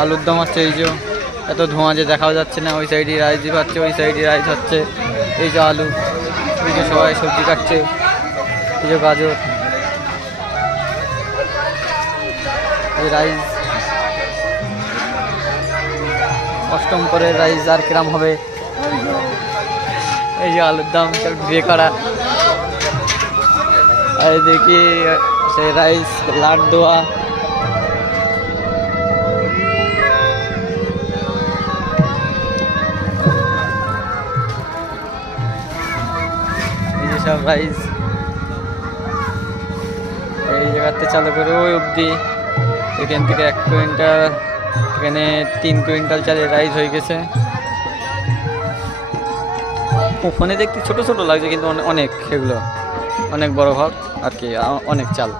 আলুর দম হচ্ছে, এই যে এত ধোঁয়া যে দেখাও যাচ্ছে না। ওই সাইডে রাইস পাচ্ছে, ওই সাইডে রাইস হচ্ছে। এই যে আলু, এই যে সবাই সবজি কাটছে, এই যে গাজর, এই রাইস। অষ্টম করে রাইস আর কিরাম হবে। এই যে আলুর দাম বিয়ে করা, আর দেখি সেই রাইস লাট দেওয়া। এই যে সব রাইস এই জায়গাতে চালু করে ওই অবধি। এখান থেকে 1 কুইন্টাল, এখানে 3 কুইন্টাল চালের রাইস হয়ে গেছে। ফোনে দেখতে ছোট ছোট লাগছে, কিন্তু অনেক, সেগুলো অনেক বড় ঘর আর কি, অনেক চাল।